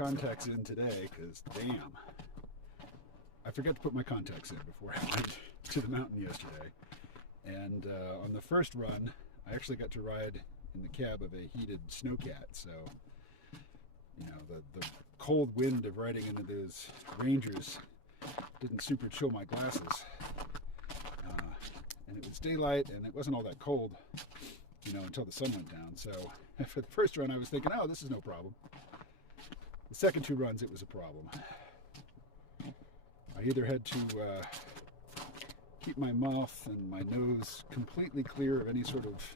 contacts in today because, damn, I forgot to put my contacts in before I went to the mountain yesterday. And on the first run, I actually got to ride in the cab of a heated snowcat. So, you know, the cold wind of riding into those Rangers didn't super chill my glasses. And it was daylight, and it wasn't all that cold, you know, until the sun went down. So for the first run, I was thinking, oh, this is no problem. The second two runs, it was a problem. I either had to keep my mouth and my nose completely clear of any sort of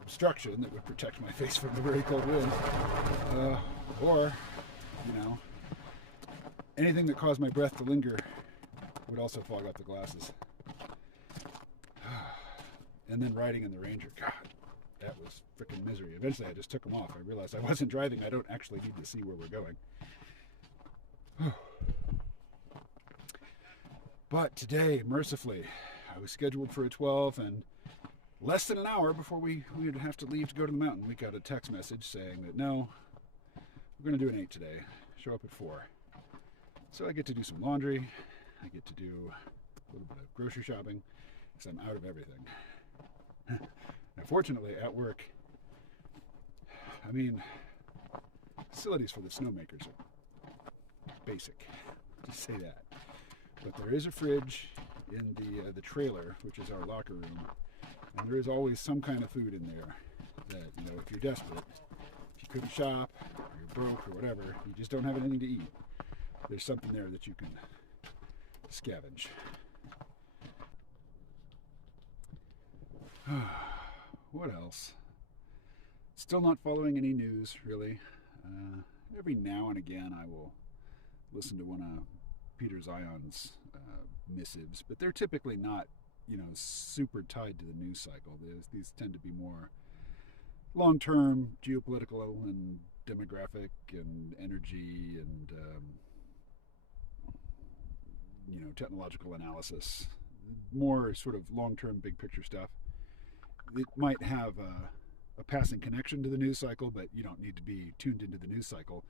obstruction that would protect my face from the very cold wind, or, you know, anything that caused my breath to linger would also fog up the glasses. And then riding in the Ranger, God, that was freaking misery. Eventually I just took them off. I realized I wasn't driving. I don't actually need to see where we're going. But today, mercifully, I was scheduled for a 12, and less than an hour before we would have to leave to go to the mountain, we got a text message saying that, no, we're going to do an 8 today. Show up at 4. So I get to do some laundry. I get to do a little bit of grocery shopping because I'm out of everything. Now, fortunately, at work, I mean, facilities for the snowmakers are basic. Just say that. But there is a fridge in the trailer, which is our locker room, and there is always some kind of food in there that, you know, if you're desperate, if you couldn't shop, or you're broke, or whatever, you just don't have anything to eat, there's something there that you can scavenge. What else? Still not following any news, really. Every now and again I will listen to one of Peter Zion's missives, but they're typically not, you know, super tied to the news cycle. These tend to be more long-term geopolitical and demographic and energy and, you know, technological analysis. More sort of long-term big picture stuff. It might have a passing connection to the news cycle, but you don't need to be tuned into the news cycle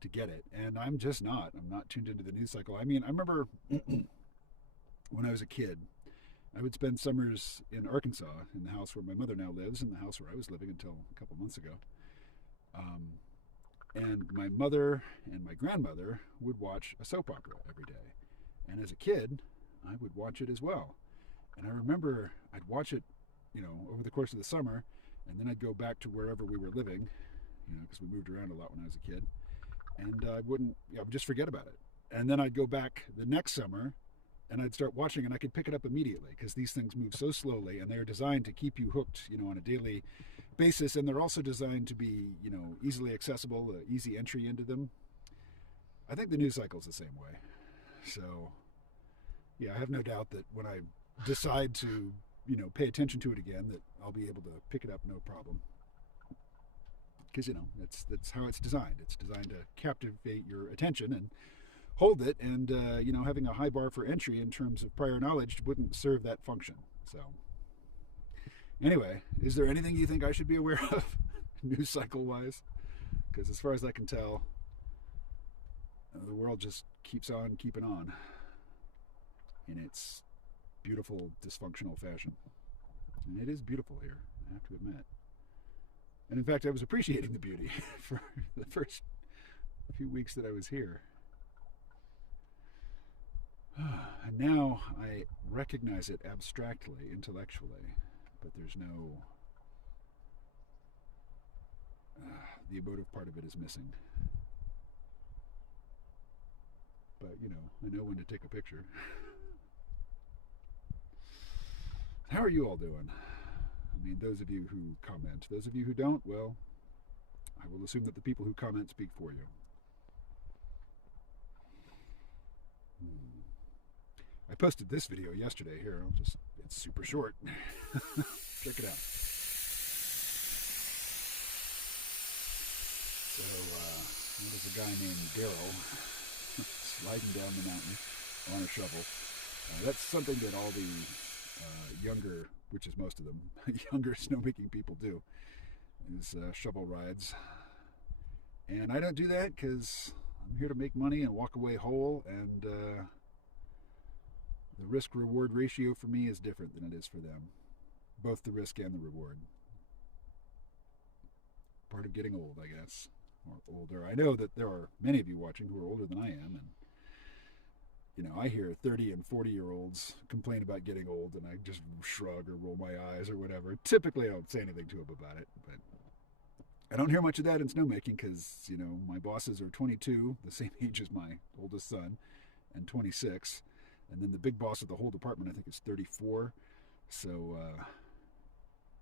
to get it. And I'm just not. I'm not tuned into the news cycle. I mean, I remember when I was a kid, I would spend summers in Arkansas, in the house where my mother now lives, and the house where I was living until a couple months ago. And my mother and my grandmother would watch a soap opera every day. And as a kid, I would watch it as well. And I remember I'd watch it, you know, over the course of the summer, and then I'd go back to wherever we were living, you know, because we moved around a lot when I was a kid, and I would just forget about it. And then I'd go back the next summer, and I'd start watching, and I could pick it up immediately, because these things move so slowly, and they're designed to keep you hooked, you know, on a daily basis, and they're also designed to be, you know, easily accessible, easy entry into them. I think the news cycle's the same way. So, yeah, I have no doubt that when I decide to, you know, pay attention to it again, that I'll be able to pick it up no problem. Because, you know, that's how it's designed. It's designed to captivate your attention and hold it, and, you know, having a high bar for entry in terms of prior knowledge wouldn't serve that function. So, anyway, is there anything you think I should be aware of, news cycle-wise? Because as far as I can tell, the world just keeps on keeping on in its beautiful, dysfunctional fashion. And it is beautiful here, I have to admit. And in fact, I was appreciating the beauty for the first few weeks that I was here. And now I recognize it abstractly, intellectually, but there's no... the emotive part of it is missing. But, you know, I know when to take a picture. How are you all doing? I mean, those of you who comment. Those of you who don't, well, I will assume that the people who comment speak for you. I posted this video yesterday. Here, it's super short. Check it out. So, there's a guy named Daryl sliding down the mountain on a shovel. That's something that all the younger, which is most of them, younger snowmaking people do, is shovel rides. And I don't do that because I'm here to make money and walk away whole, and the risk-reward ratio for me is different than it is for them. Both the risk and the reward. Part of getting old, I guess, or older. I know that there are many of you watching who are older than I am, and I hear 30 and 40-year-olds complain about getting old, and I just shrug or roll my eyes or whatever. Typically, I don't say anything to them about it, but I don't hear much of that in snowmaking because, my bosses are 22, the same age as my oldest son, and 26. And then the big boss of the whole department, I think, is 34. So,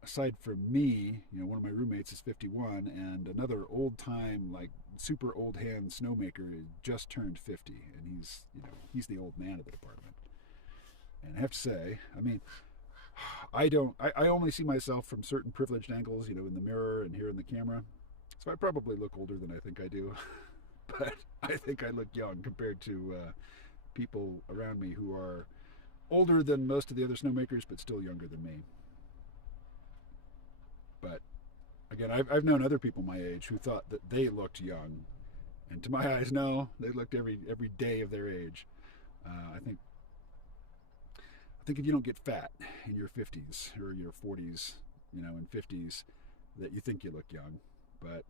aside from me, one of my roommates is 51, and another old-time, super old-hand snowmaker just turned 50, and he's the old man of the department. And I have to say, I only see myself from certain privileged angles, in the mirror and here in the camera. So I probably look older than I think I do. But I think I look young compared to people around me who are older than most of the other snowmakers, but still younger than me. But again, I've known other people my age who thought that they looked young. And to my eyes, no, they looked every day of their age. I think if you don't get fat in your 50s or your 40s, and 50s, that you think you look young. But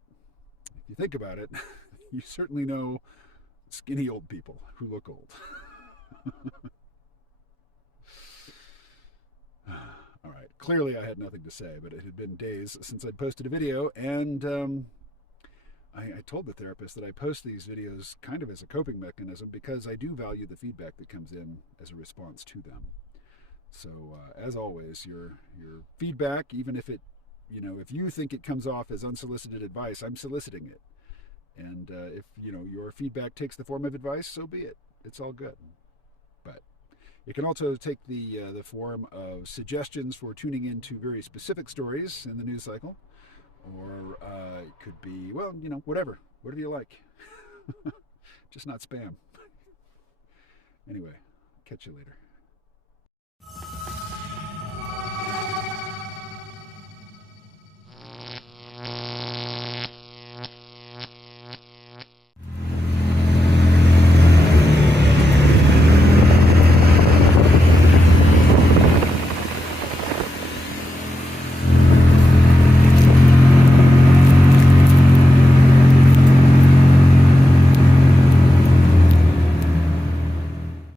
if you think about it, you certainly know skinny old people who look old. All right. Clearly I had nothing to say, but it had been days since I'd posted a video, and I told the therapist that I post these videos kind of as a coping mechanism because I do value the feedback that comes in as a response to them. So as always, your feedback, even if it, if you think it comes off as unsolicited advice, I'm soliciting it. And if your feedback takes the form of advice, so be it. It's all good. But it can also take the form of suggestions for tuning into very specific stories in the news cycle, or it could be, whatever you like. Just not spam. Anyway, catch you later.